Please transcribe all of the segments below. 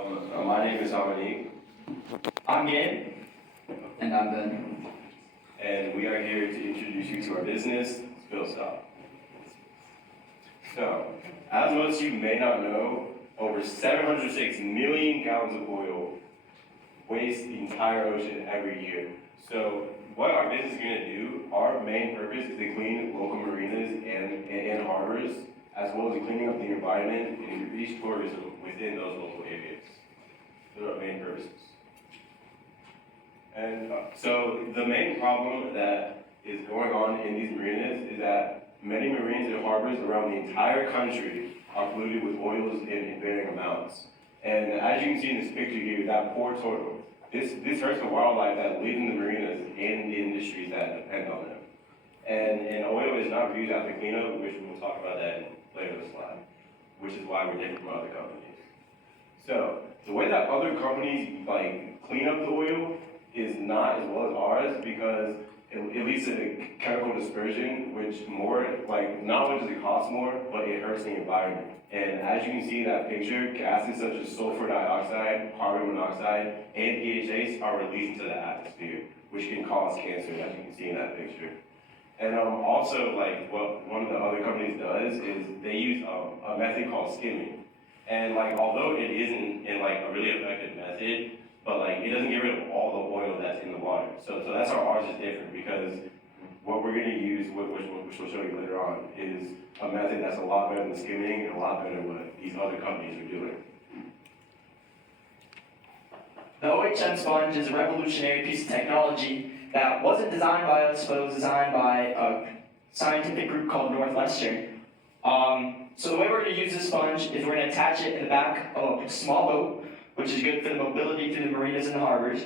My name is Dominique, I'm Gabe. And I'm Ben. and we are here to introduce you to our business, Spill Stop. So, as most of you may not know, over 706 million gallons of oil waste the entire ocean every year. So, what our business is going to do, our main purpose is to clean local marinas and harbors, as well as cleaning up the environment and increase tourism within those local areas. Those are our main purposes. And so the main problem that is going on in these marinas is that many marinas and harbors around the entire country are polluted with oils in varying amounts. And as you can see in this picture here, that poor turtle, this hurts the wildlife that live in the marinas and the industries that depend on them. And oil is not used after cleanup, which we'll talk about that later in the slide, which is why we're different from other companies. So the way that other companies clean up the oil is not as well as ours, because it leads to the chemical dispersion, which not only does it cost more, but it hurts the environment. And as you can see in that picture, gases such as sulfur dioxide, carbon monoxide, and PHAs are released into the atmosphere, which can cause cancer, as you can see in that picture. And also, what one of the other companies does is they use a method called skimming. And although it isn't a really effective method, but it doesn't get rid of all the oil that's in the water. So that's how ours is different, because what we're going to use, which we'll show you later on, is a method that's a lot better than skimming and a lot better than what these other companies are doing. The OHM sponge is a revolutionary piece of technology that wasn't designed by us, but was designed by a scientific group called Northwestern. So the way we're going to use this sponge is we're going to attach it in the back of a small boat, which is good for the mobility through the marinas and the harbors,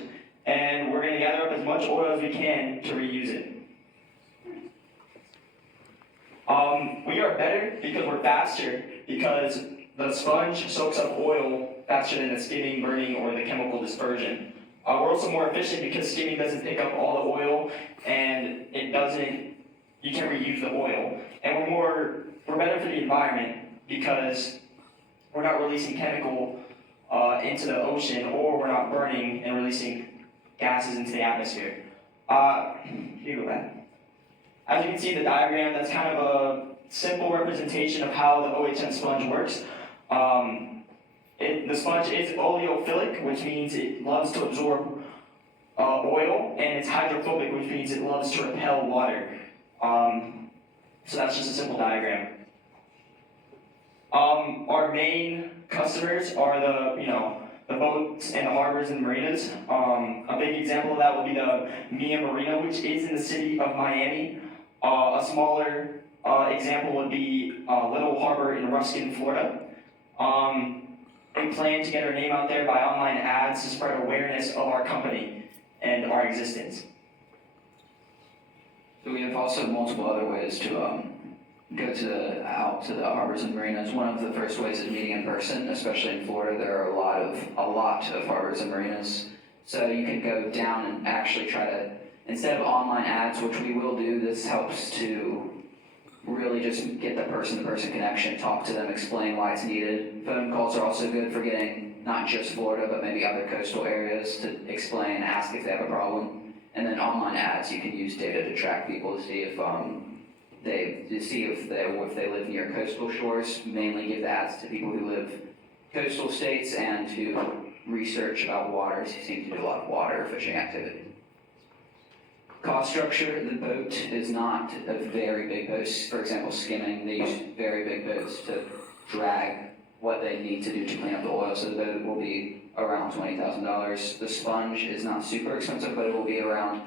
and we're going to gather up as much oil as we can to reuse it. We are better because we're faster, because the sponge soaks up oil faster than the skimming, burning, or the chemical dispersion. We're also more efficient because skimming doesn't pick up all the oil, and you can reuse the oil. And we're better for the environment because we're not releasing chemical into the ocean, or we're not burning and releasing gases into the atmosphere. Here you go back. As you can see in the diagram, that's kind of a simple representation of how the OHM sponge works. The sponge is oleophilic, which means it loves to absorb oil, and it's hydrophobic, which means it loves to repel water. So that's just a simple diagram. Our main customers are the boats and the harbors and marinas. A big example of that would be the Mia Marina, which is in the city of Miami. A smaller example would be Little Harbor in Ruskin, Florida. We plan to get our name out there by online ads to spread awareness of our company and our existence. So we have also multiple other ways to go out to the harbors and marinas. One of the first ways is meeting in person, especially in Florida. There are a lot of harbors and marinas. So you can go down and actually try to, instead of online ads, which we will do, this helps to really just get the person-to-person connection, talk to them, explain why it's needed. Phone calls are also good for getting not just Florida, but maybe other coastal areas to explain, ask if they have a problem. And then online ads, you can use data to track people to see if they live near coastal shores. Mainly give the ads to people who live coastal states and who research about waters, who seem to do a lot of water fishing activity. Cost structure, the boat is not a very big boat. For example, skimming, they use very big boats to drag what they need to do to clean up the oil, so the boat will be around $20,000. The sponge is not super expensive, but it will be around,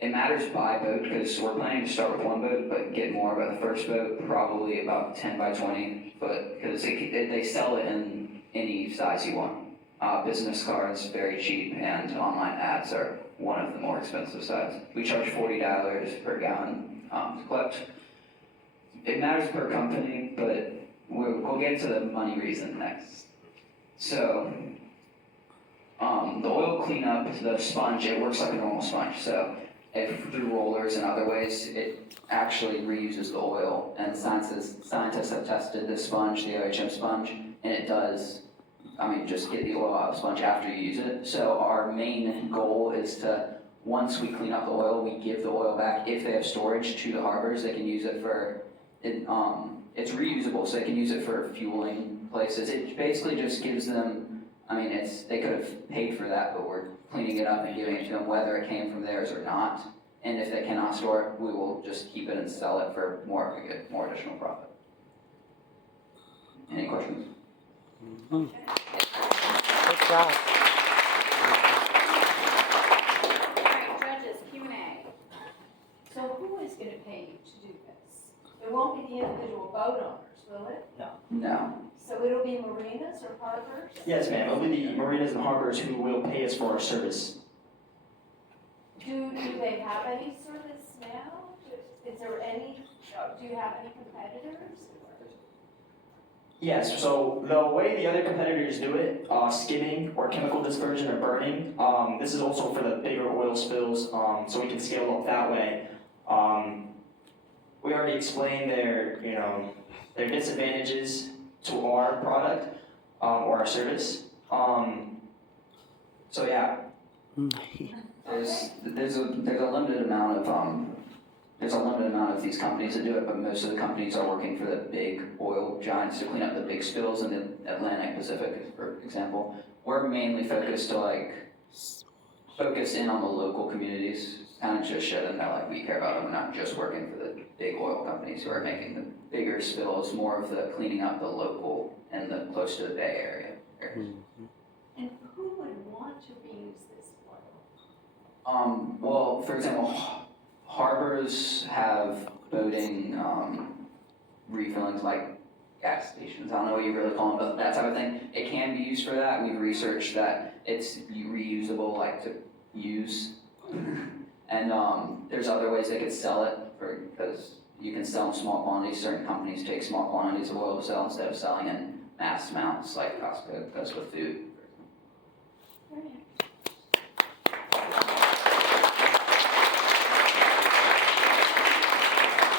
it matters by boat, because we're planning to start with one boat, but get more by the first boat, probably about 10 by 20 foot, because they sell it in any size you want. Business cards, very cheap, and online ads are one of the more expensive sides. We charge $40 per gallon to collect. It matters per company, but we'll get into the money reason next. So, the oil cleanup, the sponge, it works like a normal sponge. So, if through rollers and other ways, it actually reuses the oil. And scientists have tested this sponge, the OHM sponge, and it does just get the oil out of the sponge after you use it. So our main goal is to, once we clean up the oil, we give the oil back, if they have storage, to the harbors. They can use it for, it's reusable, so they can use it for fueling places. It basically just gives them, they could have paid for that, but we're cleaning it up and giving it to them, whether it came from theirs or not. And if they cannot store it, we will just keep it and sell it for more, to get more additional profit. Any questions? Good job. Alright, judges, Q&A. So who is gonna pay you to do this? It won't be the individual boat owners, will it? No. So it'll be marinas or harbors? Yes, ma'am. It'll be the marinas and harbors who will pay us for our service. Do they have any service now? Is there any, do you have any competitors? Yes, so the way the other competitors do it, skimming or chemical dispersion or burning, this is also for the bigger oil spills, so we can scale up that way. We already explained their disadvantages to our product or our service. So yeah. There's a limited amount of these companies that do it, but most of the companies are working for the big oil giants to clean up the big spills in the Atlantic Pacific, for example. We're mainly focused in on the local communities, kind of just show them that we care about them. We're not just working for the big oil companies who are making the bigger spills, more of the cleaning up the local and the close to the Bay Area. And who would want to reuse this oil? Well, for example, harbors have boating refillings like gas stations. I don't know what you really call them, but that type of thing. It can be used for that. We've researched that it's reusable, to use. And there's other ways they could sell it because you can sell in small quantities. Certain companies take small quantities of oil to sell instead of selling in mass amounts like Costco does with food.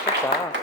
Good job.